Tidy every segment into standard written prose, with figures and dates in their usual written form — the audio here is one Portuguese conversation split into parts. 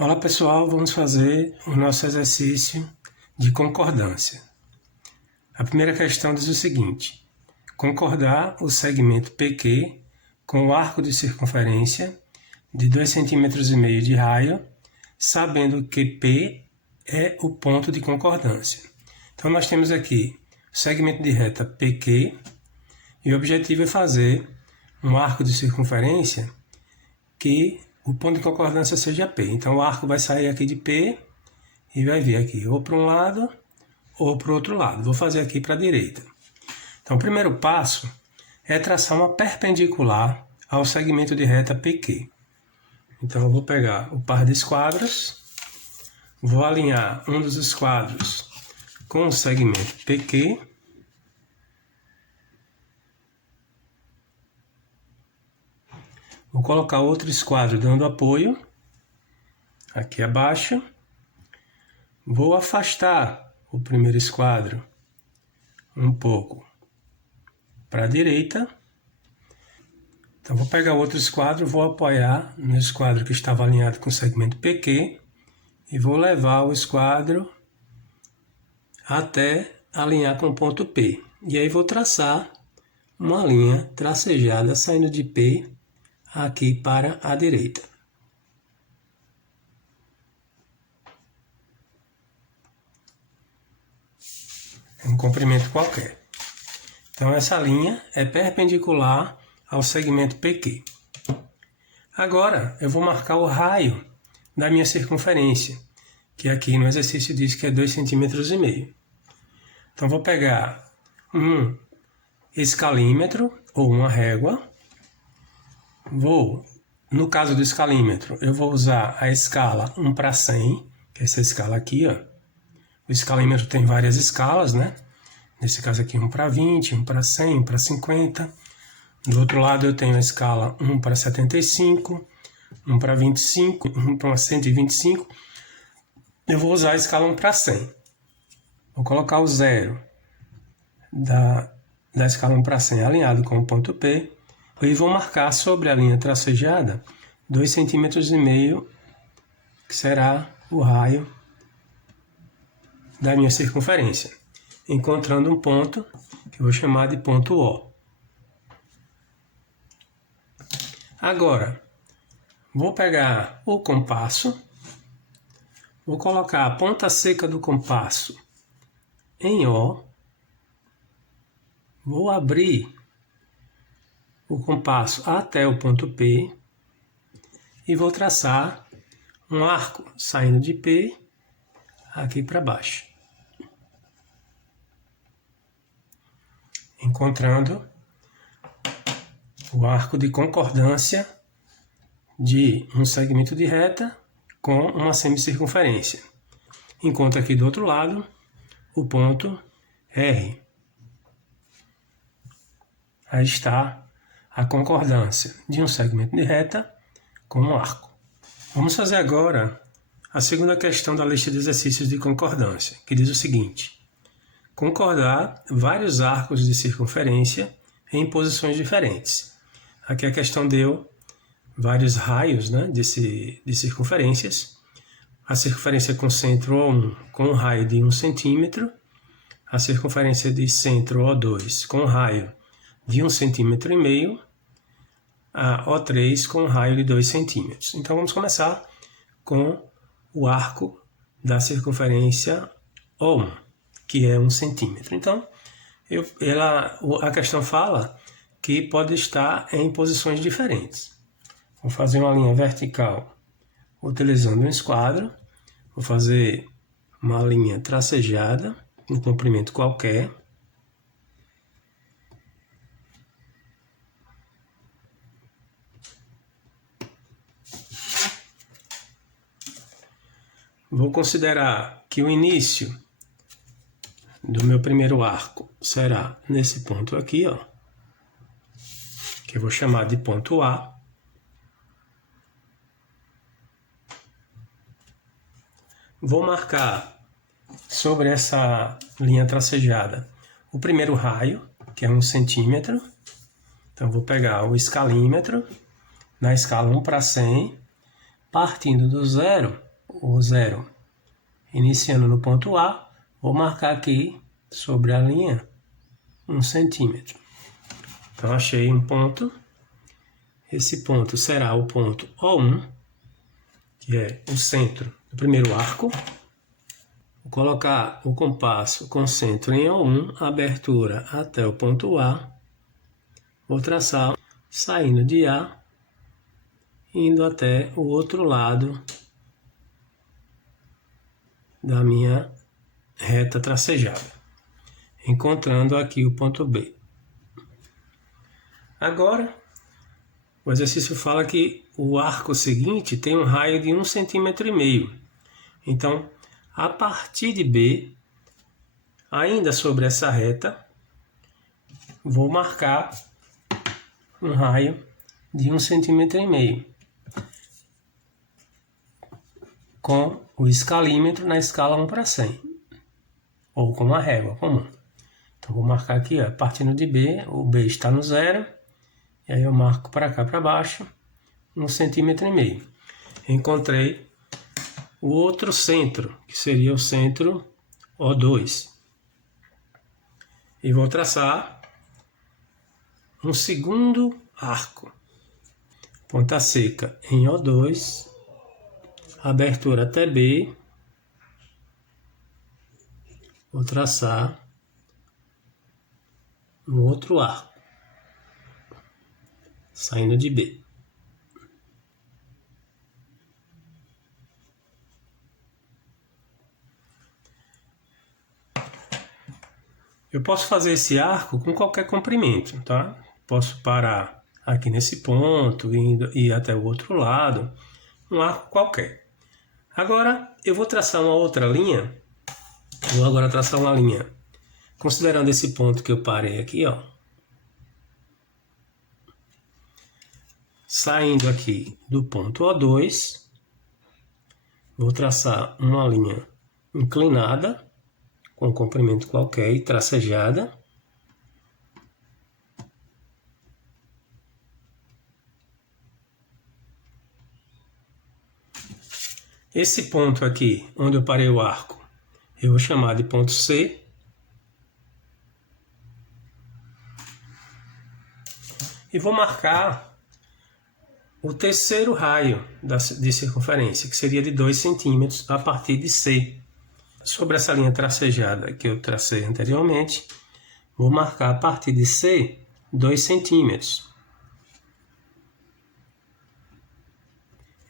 Olá pessoal, vamos fazer o nosso exercício de concordância. A primeira questão diz o seguinte: concordar o segmento PQ com o arco de circunferência de 2,5 cm de raio, sabendo que P é o ponto de concordância. Então nós temos aqui o segmento de reta PQ e o objetivo é fazer um arco de circunferência que o ponto de concordância seja P. Então o arco vai sair aqui de P e vai vir aqui ou para um lado ou para o outro lado. Vou fazer aqui para a direita. Então o primeiro passo é traçar uma perpendicular ao segmento de reta PQ. Então eu vou pegar o par de esquadros, vou alinhar um dos esquadros com o segmento PQ. Vou colocar outro esquadro dando apoio, aqui abaixo. Vou afastar o primeiro esquadro um pouco para a direita. Então vou pegar outro esquadro, vou apoiar no esquadro que estava alinhado com o segmento PQ e vou levar o esquadro até alinhar com o ponto P. E aí vou traçar uma linha tracejada saindo de P aqui para a direita. Um comprimento qualquer. Então essa linha é perpendicular ao segmento PQ. Agora eu vou marcar o raio da minha circunferência, que aqui no exercício diz que é 2,5 cm. Então vou pegar um escalímetro ou uma régua. No caso do escalímetro, eu vou usar a escala 1/100, que é essa escala aqui, ó. O escalímetro tem várias escalas, né? Nesse caso aqui 1/20, 1/100, 1/50. Do outro lado eu tenho a escala 1/75, 1/25, 1/125. Eu vou usar a escala 1/100. Vou colocar o zero da escala 1/100 alinhado com o ponto P. E vou marcar sobre a linha tracejada 2,5 cm, que será o raio da minha circunferência, encontrando um ponto que eu vou chamar de ponto O. Agora, vou pegar o compasso, vou colocar a ponta seca do compasso em O, vou abrir o compasso até o ponto P e vou traçar um arco saindo de P aqui para baixo, encontrando o arco de concordância de um segmento de reta com uma semicircunferência. Encontro aqui do outro lado o ponto R. Aí está a concordância de um segmento de reta com um arco. Vamos fazer agora a segunda questão da lista de exercícios de concordância, que diz o seguinte: concordar vários arcos de circunferência em posições diferentes. Aqui a questão deu vários raios, né, de circunferências. A circunferência com centro O1 com um raio de 1 cm, a circunferência de centro O2 com um raio de 1,5 cm, a O3 com um raio de 2 cm. Então vamos começar com o arco da circunferência O1, que é 1 cm. Então a questão fala que pode estar em posições diferentes. Vou fazer uma linha vertical utilizando um esquadro, vou fazer uma linha tracejada, um comprimento qualquer. Vou considerar que o início do meu primeiro arco será nesse ponto aqui, ó, que eu vou chamar de ponto A. Vou marcar sobre essa linha tracejada o primeiro raio, que é 1 cm. Então vou pegar o escalímetro na escala 1/100, partindo do zero, o zero iniciando no ponto A, vou marcar aqui sobre a linha 1 centímetro. Então, achei um ponto. Esse ponto será o ponto O1, que é o centro do primeiro arco. Vou colocar o compasso com centro em O1, abertura até o ponto A. Vou traçar saindo de A, indo até o outro lado da minha reta tracejada, encontrando aqui o ponto B. Agora, o exercício fala que o arco seguinte tem um raio de 1,5 cm. Então, a partir de B, ainda sobre essa reta, vou marcar um raio de 1,5 cm com o escalímetro na escala 1/100, ou com uma régua comum. Então, vou marcar aqui, ó, partindo de B, o B está no zero, e aí eu marco para cá, para baixo, 1,5 cm. Encontrei o outro centro, que seria o centro O2. E vou traçar um segundo arco. Ponta seca em O2, abertura até B. Vou traçar um outro arco, saindo de B. Eu posso fazer esse arco com qualquer comprimento, tá? Posso parar aqui nesse ponto, ir até o outro lado, um arco qualquer. Agora, eu vou traçar uma outra linha. Vou agora traçar uma linha, considerando esse ponto que eu parei aqui, ó. Saindo aqui do ponto O2, vou traçar uma linha inclinada, com comprimento qualquer e tracejada. Esse ponto aqui, onde eu parei o arco, eu vou chamar de ponto C. E vou marcar o terceiro raio de circunferência, que seria de 2 centímetros a partir de C. Sobre essa linha tracejada que eu tracei anteriormente, vou marcar a partir de C 2 centímetros,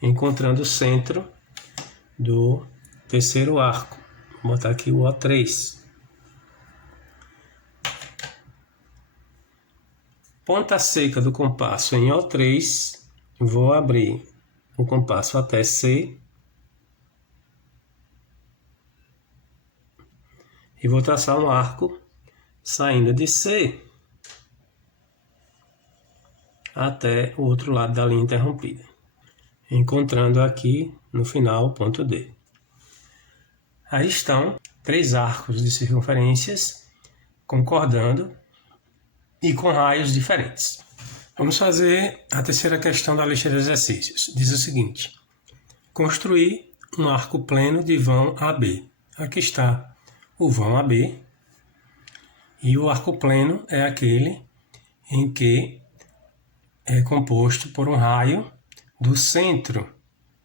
encontrando o centro do terceiro arco. Vou botar aqui o O3. Ponta seca do compasso em O3, vou abrir o compasso até C e vou traçar um arco saindo de C até o outro lado da linha interrompida, encontrando aqui no final o ponto D. Aí estão 3 arcos de circunferências concordando e com raios diferentes. Vamos fazer a terceira questão da lista de exercícios. Diz o seguinte: construir um arco pleno de vão AB. Aqui está o vão AB, e o arco pleno é aquele em que é composto por um raio do centro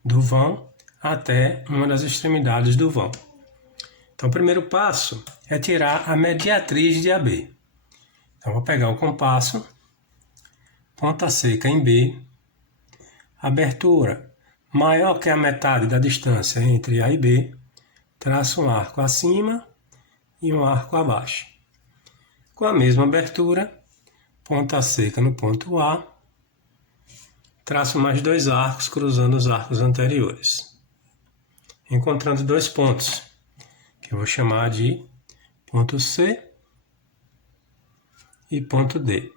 do vão até uma das extremidades do vão. Então, o primeiro passo é tirar a mediatriz de AB. Então, vou pegar o compasso, ponta seca em B, abertura maior que a metade da distância entre A e B, traço um arco acima e um arco abaixo. Com a mesma abertura, ponta seca no ponto A, traço mais 2 arcos cruzando os arcos anteriores, encontrando 2 pontos, que eu vou chamar de ponto C e ponto D.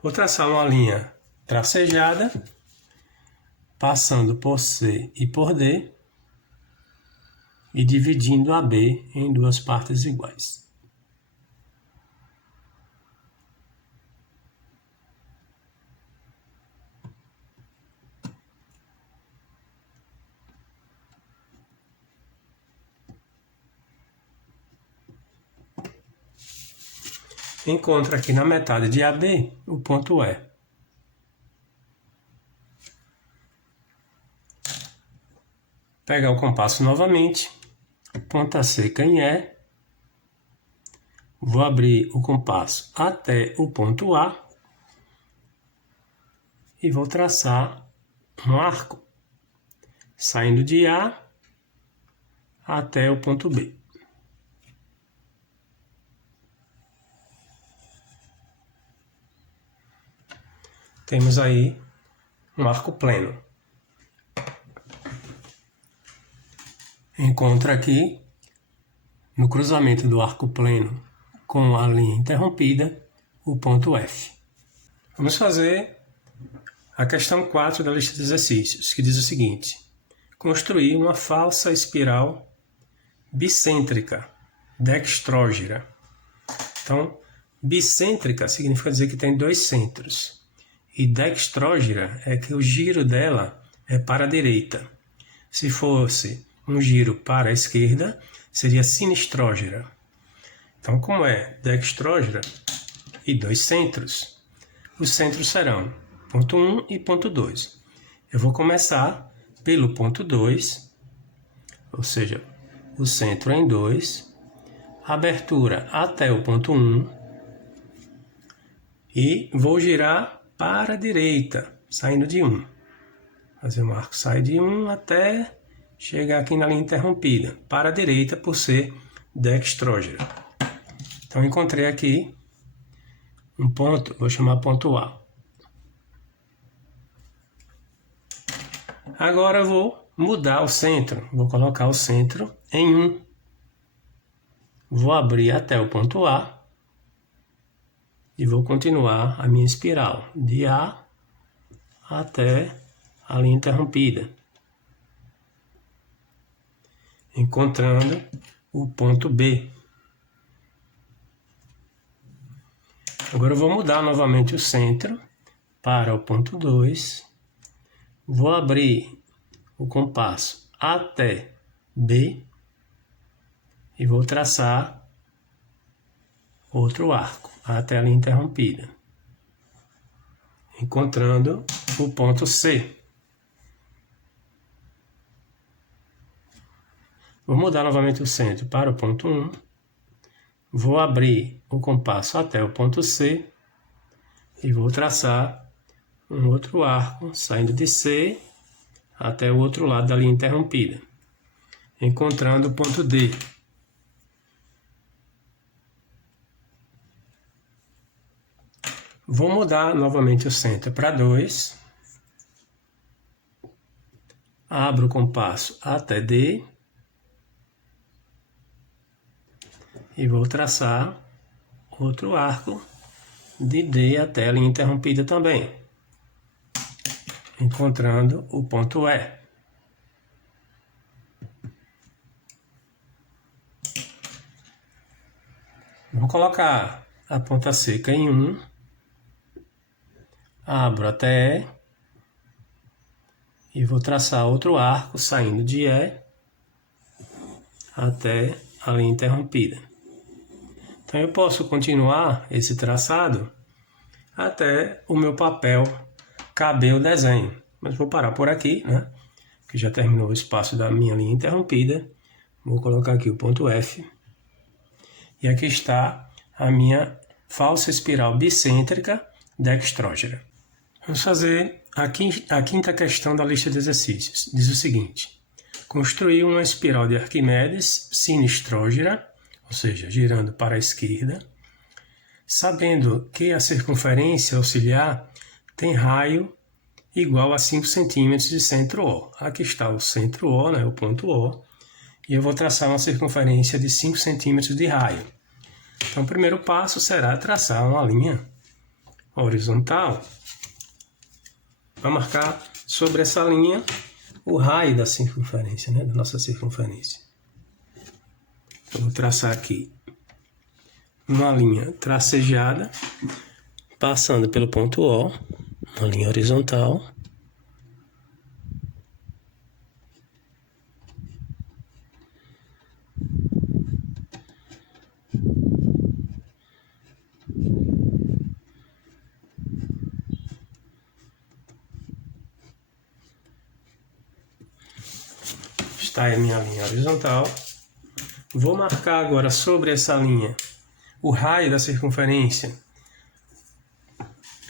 Vou traçar uma linha tracejada, passando por C e por D, e dividindo AB em 2 partes iguais. encontro aqui na metade de AB o ponto E. Pegar o compasso novamente, ponta seca em E, vou abrir o compasso até o ponto A e vou traçar um arco, saindo de A até o ponto B. Temos aí um arco pleno. Encontro aqui, no cruzamento do arco pleno com a linha interrompida, o ponto F. Vamos fazer a questão 4 da lista de exercícios, que diz o seguinte: construir uma falsa espiral bicêntrica, dextrógira. Então, bicêntrica significa dizer que tem dois centros. E dextrógira é que o giro dela é para a direita. Se fosse um giro para a esquerda, seria sinistrógira. Então, como é dextrógira e dois centros, os centros serão ponto 1 e ponto 2. Eu vou começar pelo ponto 2, ou seja, o centro em 2, abertura até o ponto 1, e vou girar para a direita, saindo de 1. Fazer um arco, sai de 1 até chegar aqui na linha interrompida, para a direita por ser dextrógira. Então, encontrei aqui um ponto, vou chamar ponto A. Agora eu vou mudar o centro, vou colocar o centro em 1. Vou abrir até o ponto A e vou continuar a minha espiral de A até a linha interrompida, encontrando o ponto B. Agora eu vou mudar novamente o centro para o ponto 2. Vou abrir o compasso até B e vou traçar outro arco até a linha interrompida, encontrando o ponto C. Vou mudar novamente o centro para o ponto 1. Vou abrir o compasso até o ponto C e vou traçar um outro arco saindo de C até o outro lado da linha interrompida, encontrando o ponto D. Vou mudar novamente o centro para 2. Abro o compasso até D e vou traçar outro arco de D até a linha interrompida também, encontrando o ponto E. Vou colocar a ponta seca em 1, abro até E e vou traçar outro arco saindo de E até a linha interrompida. Então eu posso continuar esse traçado até o meu papel caber o desenho. Mas vou parar por aqui, né? Que já terminou o espaço da minha linha interrompida. Vou colocar aqui o ponto F. E aqui está a minha falsa espiral bicêntrica dextrógira. Vamos fazer a quinta questão da lista de exercícios. Diz o seguinte: construir uma espiral de Arquimedes sinistrógira, ou seja, girando para a esquerda, sabendo que a circunferência auxiliar tem raio igual a 5 centímetros de centro O. Aqui está o centro O, né, o ponto O, e eu vou traçar uma circunferência de 5 centímetros de raio. Então, o primeiro passo será traçar uma linha horizontal para marcar sobre essa linha o raio da circunferência, né, da nossa circunferência. Eu vou traçar aqui uma linha tracejada, passando pelo ponto O, uma linha horizontal. Está aí a minha linha horizontal. Vou marcar agora sobre essa linha o raio da circunferência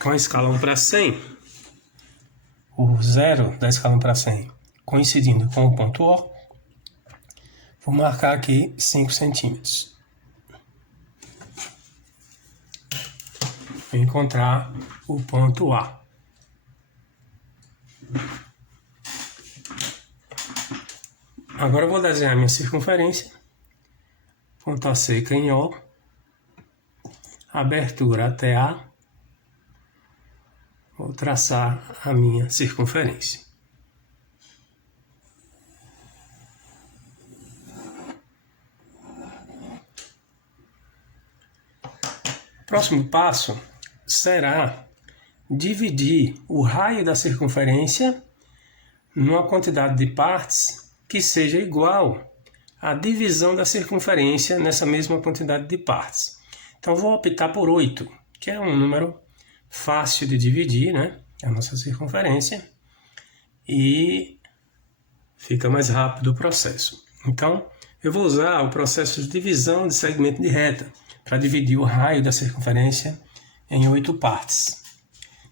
com a escala 1 para 100, o zero da escala 1 para 100 coincidindo com o ponto O. Vou marcar aqui 5 centímetros. Vou encontrar o ponto A. Agora eu vou desenhar minha circunferência. Ponta seca em O. Abertura até A. Vou traçar a minha circunferência. O próximo passo será dividir o raio da circunferência numa quantidade de partes que seja igual à divisão da circunferência nessa mesma quantidade de partes. Então vou optar por 8, que é um número fácil de dividir, né? A nossa circunferência, e fica mais rápido o processo. Então eu vou usar o processo de divisão de segmento de reta para dividir o raio da circunferência em 8 partes.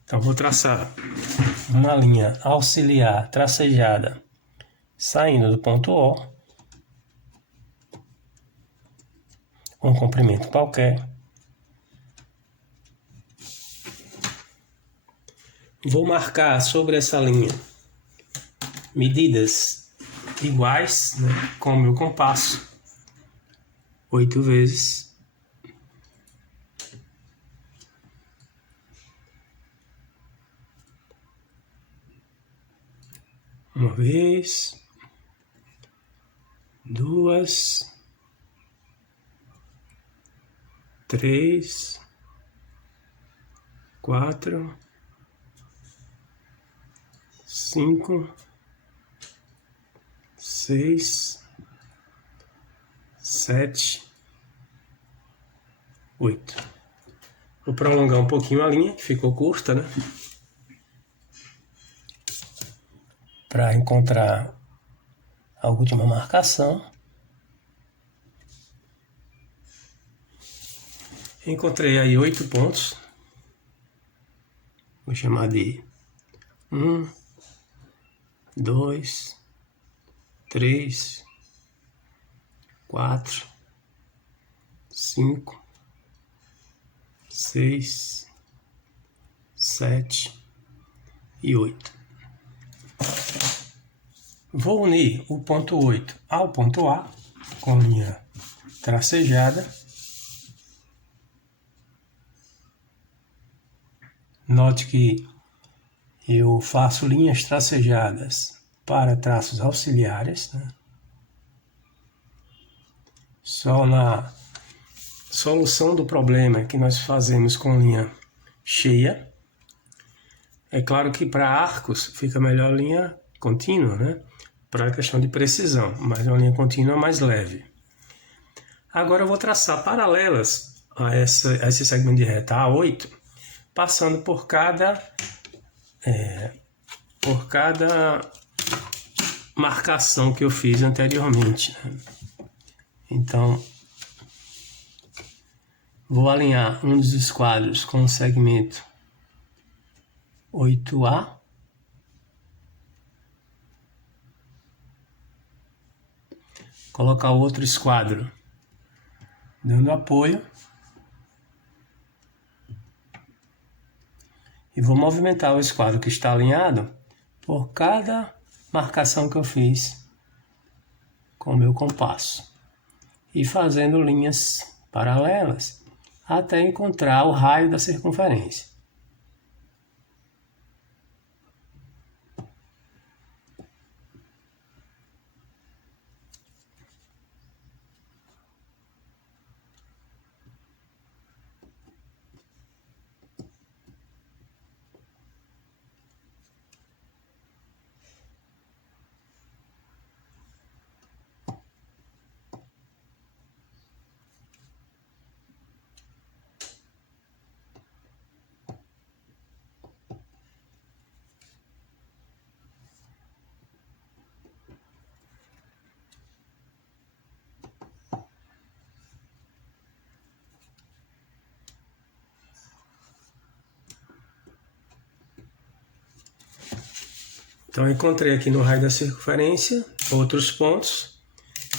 Então vou traçar uma linha auxiliar tracejada saindo do ponto O, um comprimento qualquer. Vou marcar sobre essa linha medidas iguais, né, com o meu compasso, 8 vezes. Uma vez, duas, três, quatro, 5, 6, 7, 8. Vou prolongar um pouquinho a linha, que ficou curta, né? Para encontrar a última marcação. Encontrei aí 8 pontos. Vou chamar de 1, 2, 3, 4, 5, 6, 7 e 8. Vou unir o ponto 8 ao ponto A com linha tracejada. Note que eu faço linhas tracejadas para traços auxiliares, né? Só na solução do problema que nós fazemos com linha cheia. É claro que para arcos fica melhor a linha contínua, né? Para a questão de precisão, mas uma linha contínua é mais leve. Agora eu vou traçar paralelas a esse segmento de reta A8, passando por cada marcação que eu fiz anteriormente. Então, vou alinhar um dos esquadros com o segmento 8A. Colocar o outro esquadro dando apoio. E vou movimentar o esquadro que está alinhado por cada marcação que eu fiz com o meu compasso. E fazendo linhas paralelas até encontrar o raio da circunferência. Então, eu encontrei aqui no raio da circunferência outros pontos.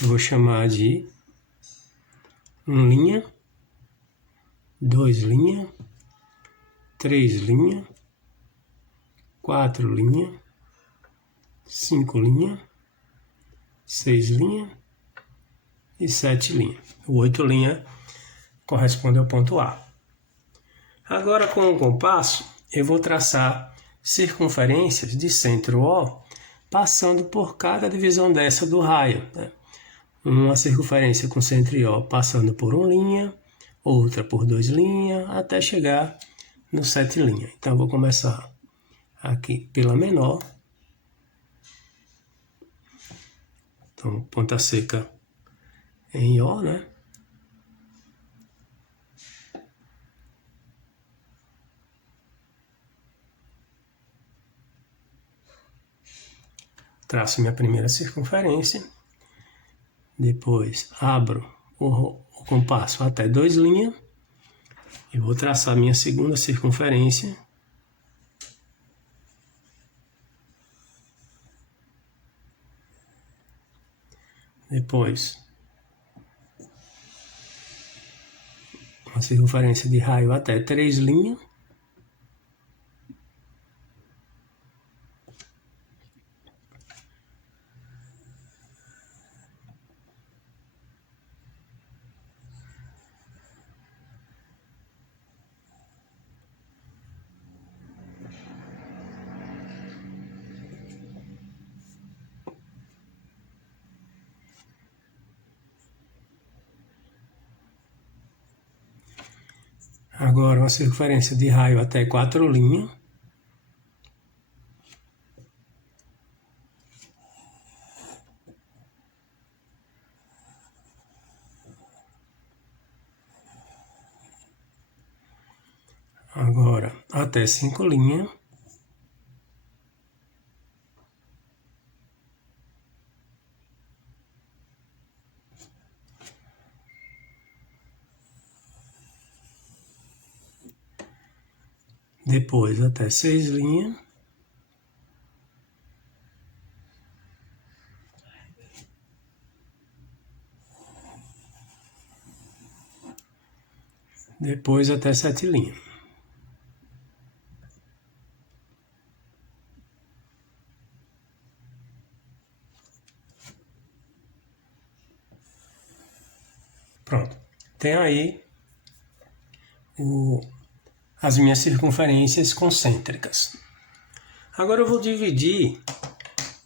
Vou chamar de 1 linha, 2 linha, 3 linha, 4 linha, 5 linha, 6 linha e 7 linha. O 8 linha corresponde ao ponto A. Agora, com o compasso, eu vou traçar circunferências de centro O, passando por cada divisão dessa do raio, né? Uma circunferência com centro O passando por 1 linha, outra por 2 linhas, até chegar no 7 linha. Então, eu vou começar aqui pela menor. Então, ponta seca em O, né? Traço minha primeira circunferência. Depois, abro o compasso até 2 linhas. E vou traçar minha segunda circunferência. Depois, uma circunferência de raio até 3 linhas. Agora, uma circunferência de raio até 4 linhas. Agora, até 5 linhas. Depois, até 6 linhas. Depois, até 7 linhas. Pronto. Tem aí as minhas circunferências concêntricas. Agora eu vou dividir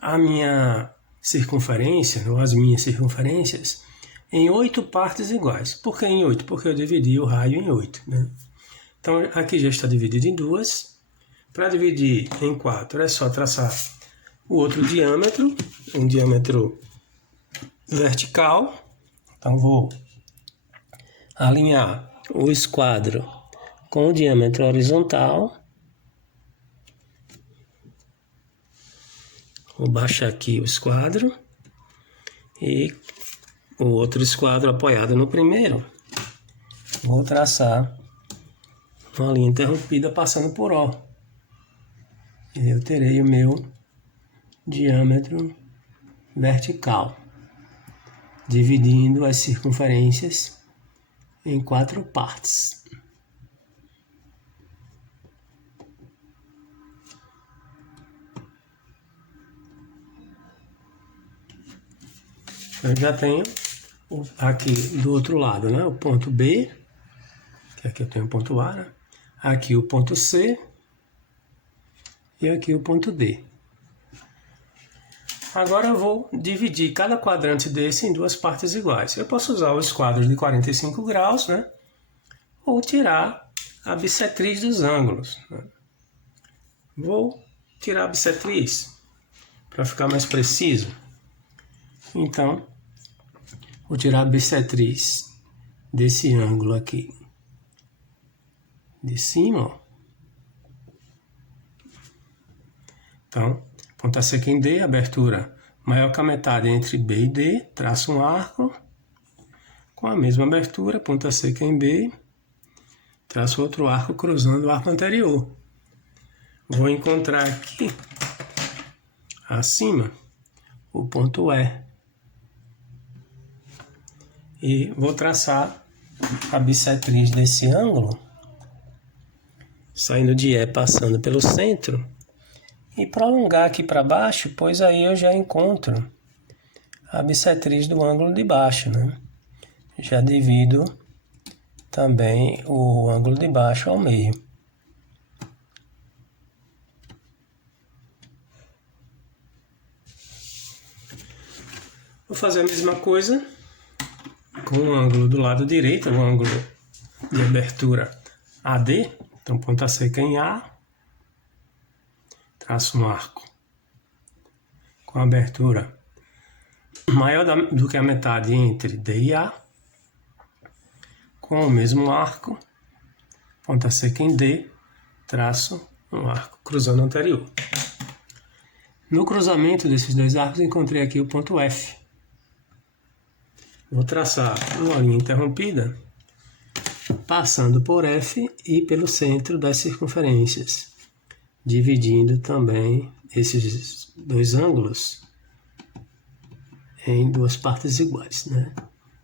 a minha circunferência, ou as minhas circunferências, em 8 partes iguais. Por que em 8? Porque eu dividi o raio em 8, né? Então, aqui já está dividido em 2. Para dividir em 4, é só traçar o outro diâmetro, um diâmetro vertical. Então, vou alinhar o esquadro com o diâmetro horizontal. Vou baixar aqui o esquadro e o outro esquadro apoiado no primeiro. Vou traçar uma linha interrompida passando por O. E eu terei o meu diâmetro vertical, dividindo as circunferências em 4 partes. Eu já tenho aqui do outro lado, né, o ponto B, que aqui eu tenho o ponto A, né? Aqui o ponto C e aqui o ponto D. Agora eu vou dividir cada quadrante desse em 2 partes iguais. Eu posso usar os quadros de 45 graus, né? Ou tirar a bissetriz dos ângulos, né? Vou tirar a bissetriz para ficar mais preciso. Então, vou tirar a bissetriz desse ângulo aqui de cima, ó. Então, ponta seca em D, abertura maior que a metade entre B e D, traço um arco com a mesma abertura, ponta seca em B, traço outro arco cruzando o arco anterior. Vou encontrar aqui acima o ponto E. E vou traçar a bissetriz desse ângulo, saindo de E, passando pelo centro, e prolongar aqui para baixo, pois aí eu já encontro a bissetriz do ângulo de baixo, né? Já divido também o ângulo de baixo ao meio. Vou fazer a mesma coisa com o ângulo do lado direito, o ângulo de abertura AD. Então, ponta seca em A, traço um arco com abertura maior do que a metade entre D e A, com o mesmo arco, ponta seca em D, traço um arco cruzando o anterior. No cruzamento desses dois arcos, encontrei aqui o ponto F. Vou traçar uma linha interrompida, passando por F e pelo centro das circunferências, dividindo também esses dois ângulos em duas partes iguais, né?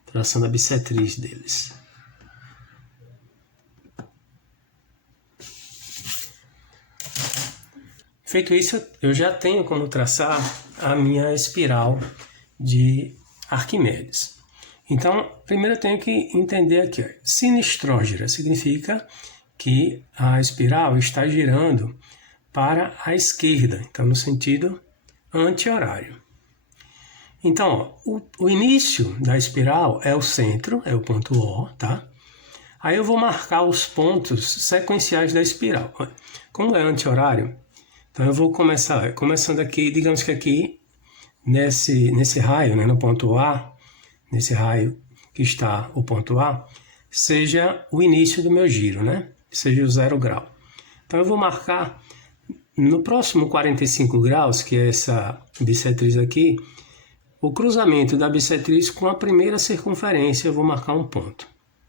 Traçando a bissetriz deles. Feito isso, eu já tenho como traçar a minha espiral de Arquimedes. Então, primeiro eu tenho que entender aqui, ó, sinistrógira significa que a espiral está girando para a esquerda, então no sentido anti-horário. Então, ó, o início da espiral é o centro, é o ponto O, tá? Aí eu vou marcar os pontos sequenciais da espiral. Como é anti-horário, então eu vou começando aqui, digamos que aqui, nesse raio, né, no ponto A, nesse raio que está o ponto A, seja o início do meu giro, né? Seja o 0 grau. Então eu vou marcar no próximo 45 graus, que é essa bissetriz aqui, o cruzamento da bissetriz com a primeira circunferência, eu vou marcar um ponto.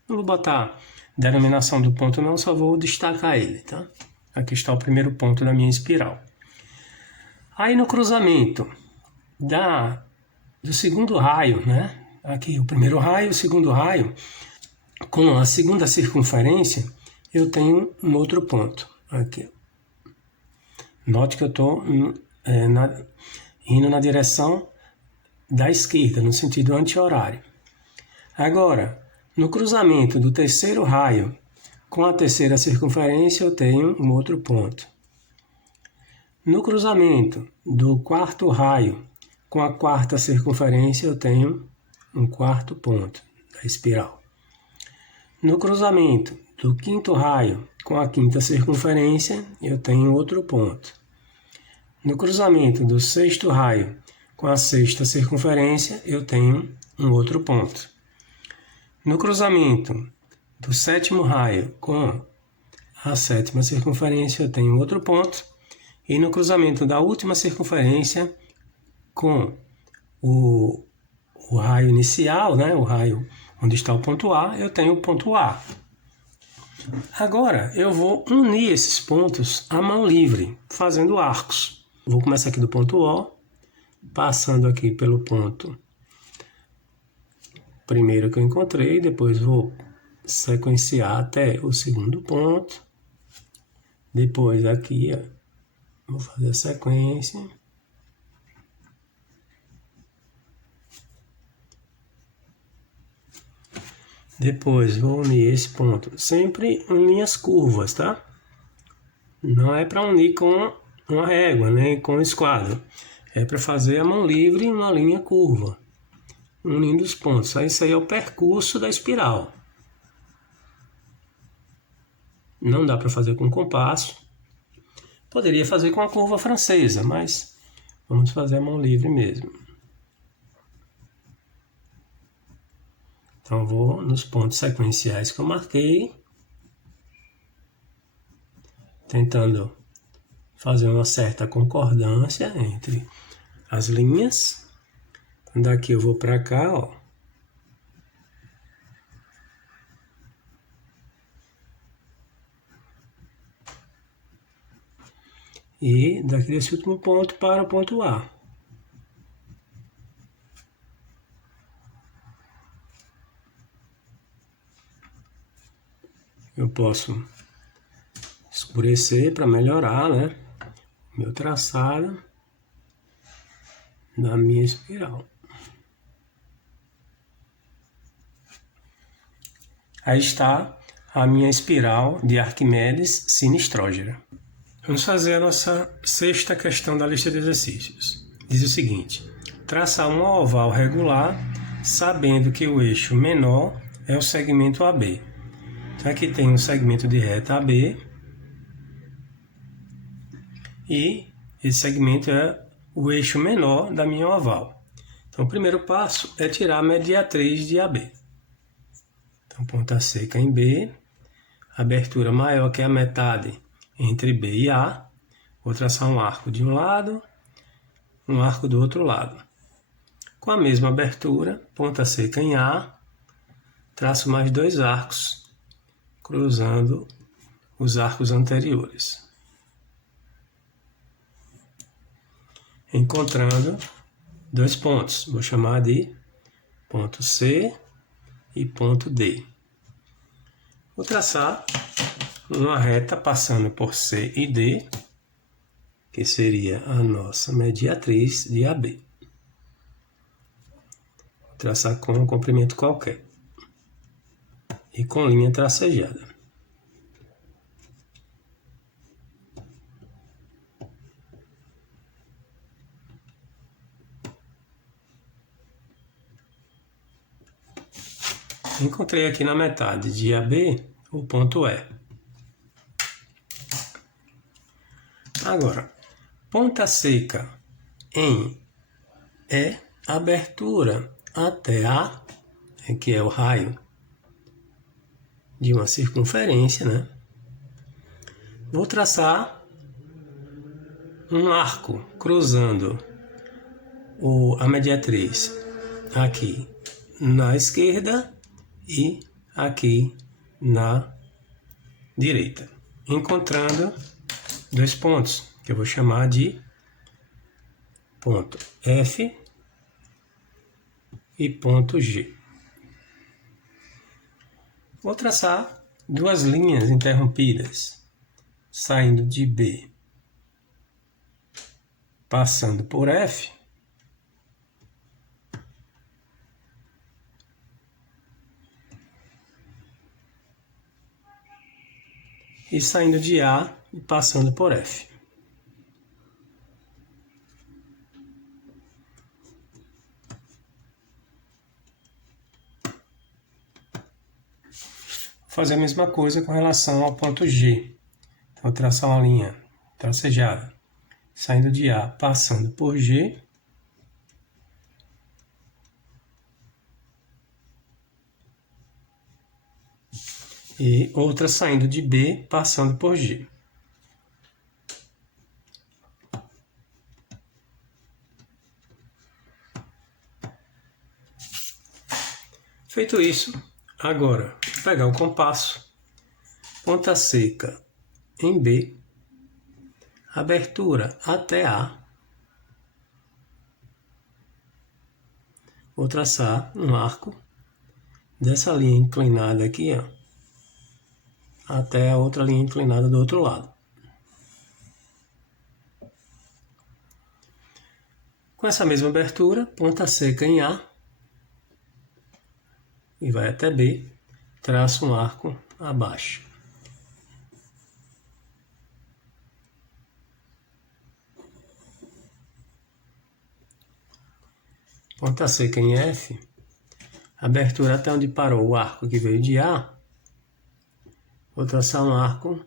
Não vou botar denominação do ponto não, só vou destacar ele, tá? Aqui está o primeiro ponto da minha espiral. Aí no cruzamento do segundo raio, né? Aqui o primeiro raio, o segundo raio, com a segunda circunferência, eu tenho um outro ponto. Aqui. Note que eu estou indo na direção da esquerda, no sentido anti-horário. Agora, no cruzamento do terceiro raio com a terceira circunferência, eu tenho um outro ponto. No cruzamento do quarto raio com a quarta circunferência, eu tenho um quarto ponto da espiral. No cruzamento do quinto raio com a quinta circunferência, eu tenho outro ponto. No cruzamento do sexto raio com a sexta circunferência, eu tenho um outro ponto. No cruzamento do sétimo raio com a sétima circunferência, eu tenho outro ponto. E no cruzamento da última circunferência com o raio inicial, né, o raio onde está o ponto A, eu tenho o ponto A. Agora, eu vou unir esses pontos à mão livre, fazendo arcos. Vou começar aqui do ponto O, passando aqui pelo ponto primeiro que eu encontrei, depois vou sequenciar até o segundo ponto. Depois aqui, ó, vou fazer a sequência. Depois vou unir esse ponto, sempre em linhas curvas, tá? Não é para unir com uma régua, nem com esquadro. É para fazer a mão livre em uma linha curva, unindo os pontos. Isso aí é o percurso da espiral. Não dá para fazer com compasso. Poderia fazer com a curva francesa, mas vamos fazer a mão livre mesmo. Então vou nos pontos sequenciais que eu marquei, tentando fazer uma certa concordância entre as linhas. Então, daqui eu vou para cá, ó. e daqui desse último ponto para o ponto A. Eu posso escurecer para melhorar, né, meu traçado da minha espiral. Aí está a minha espiral de Arquimedes Sinistrógera. Vamos fazer a nossa sexta questão da lista de exercícios. Diz o seguinte: traçar um oval regular, sabendo que o eixo menor é o segmento AB. Então aqui tem um segmento de reta AB, e esse segmento é o eixo menor da minha oval. Então o primeiro passo é tirar a mediatriz de AB. Então ponta seca em B, abertura maior que a metade entre B e A, vou traçar um arco de um lado, um arco do outro lado. Com a mesma abertura, ponta seca em A, traço mais 2 arcos, cruzando os arcos anteriores. Encontrando 2 pontos, vou chamar de ponto C e ponto D. Vou traçar uma reta passando por C e D, que seria a nossa mediatriz de AB. Vou traçar com um comprimento qualquer e com linha tracejada. Encontrei aqui na metade de AB o ponto E. Agora, ponta seca em E, abertura até A, que é o raio de uma circunferência, né? Vou traçar um arco cruzando a mediatriz aqui na esquerda e aqui na direita, encontrando 2 pontos, que eu vou chamar de ponto F e ponto G. Vou traçar 2 linhas interrompidas, saindo de B, passando por F, e saindo de A e passando por F. Vou fazer a mesma coisa com relação ao ponto G. Então, vou traçar uma linha tracejada, saindo de A, passando por G, e outra saindo de B, passando por G. Feito isso, agora vou pegar o compasso, ponta seca em B, abertura até A, vou traçar um arco dessa linha inclinada aqui, ó, até a outra linha inclinada do outro lado. Com essa mesma abertura, ponta seca em A, e vai até B, traço um arco abaixo. Ponta seca em F, abertura até onde parou o arco que veio de A, vou traçar um arco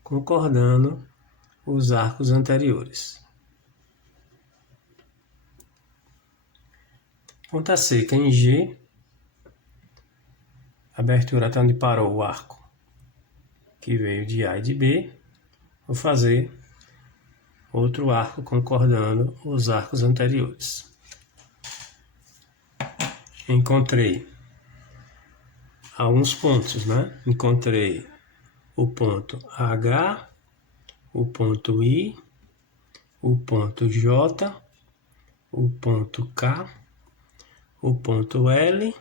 concordando os arcos anteriores. Ponta seca em G, abertura até onde parou o arco que veio de A e de B, vou fazer outro arco concordando os arcos anteriores. Encontrei alguns pontos, né? Encontrei o ponto H, o ponto I, o ponto J, o ponto K, o ponto L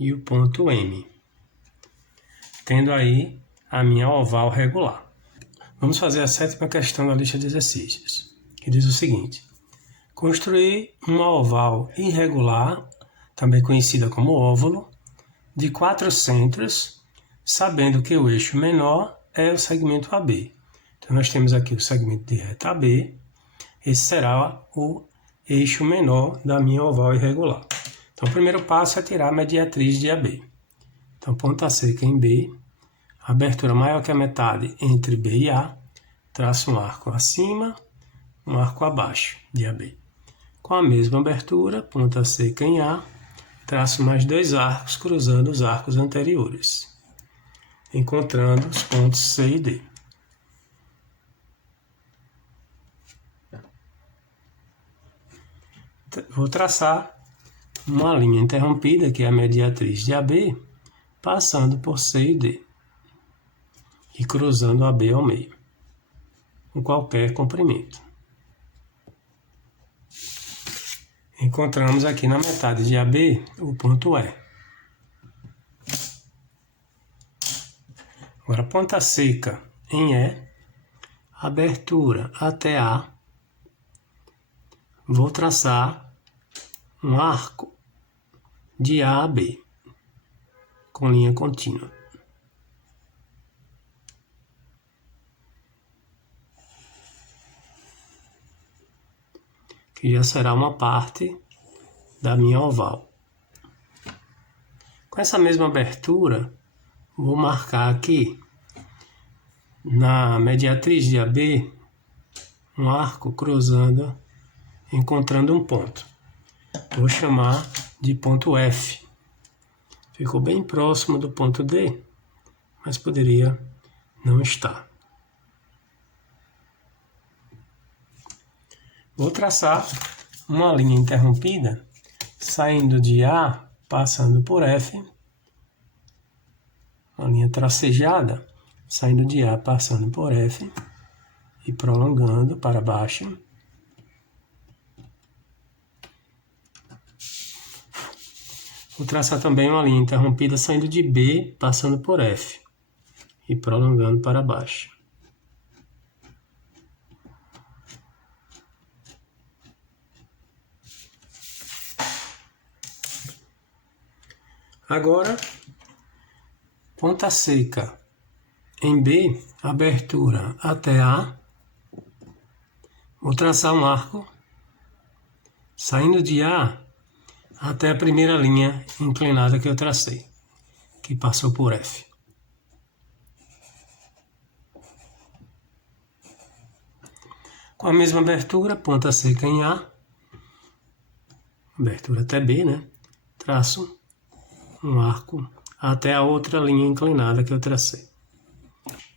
e o ponto M, tendo aí a minha oval regular. Vamos fazer a 7ª questão da lista de exercícios, que diz o seguinte: construir uma oval irregular, também conhecida como óvalo, de 4 centros, sabendo que o eixo menor é o segmento AB. Então nós temos aqui o segmento de reta AB, esse será o eixo menor da minha oval irregular. Então o primeiro passo é tirar a mediatriz de AB. Então ponta seca em B, abertura maior que a metade entre B e A, traço um arco acima, um arco abaixo de AB. Com a mesma abertura, ponta seca em A, traço mais 2 arcos cruzando os arcos anteriores, encontrando os pontos C e D. Vou traçar uma linha interrompida, que é a mediatriz de AB, passando por C e D, e cruzando AB ao meio, com qualquer comprimento. Encontramos aqui na metade de AB o ponto E. Agora, ponta seca em E, abertura até A, vou traçar um arco de A a B, com linha contínua. Que já será uma parte da minha oval. Com essa mesma abertura, vou marcar aqui, na mediatriz de AB, um arco cruzando, encontrando um ponto. Vou chamar de ponto F. Ficou bem próximo do ponto D, mas poderia não estar. Vou traçar uma linha interrompida, saindo de A, passando por F, uma linha tracejada, saindo de A, passando por F, e prolongando para baixo. Vou traçar também uma linha interrompida, saindo de B, passando por F, e prolongando para baixo. Agora, ponta seca em B, abertura até A, vou traçar um arco, saindo de A até a primeira linha inclinada que eu tracei, que passou por F. Com a mesma abertura, ponta seca em A, abertura até B, né? Traço um arco até a outra linha inclinada que eu tracei.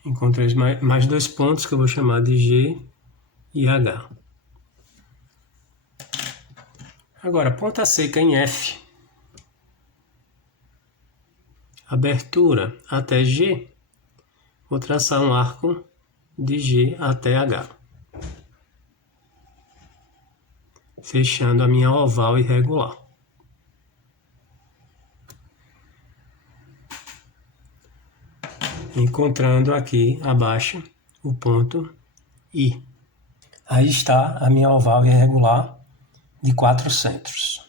Encontrei mais 2 pontos que eu vou chamar de G e H. Agora, ponta seca em F, abertura até G, vou traçar um arco de G até H, fechando a minha oval irregular. Encontrando aqui abaixo o ponto I. Aí está a minha oval irregular de 4 centros.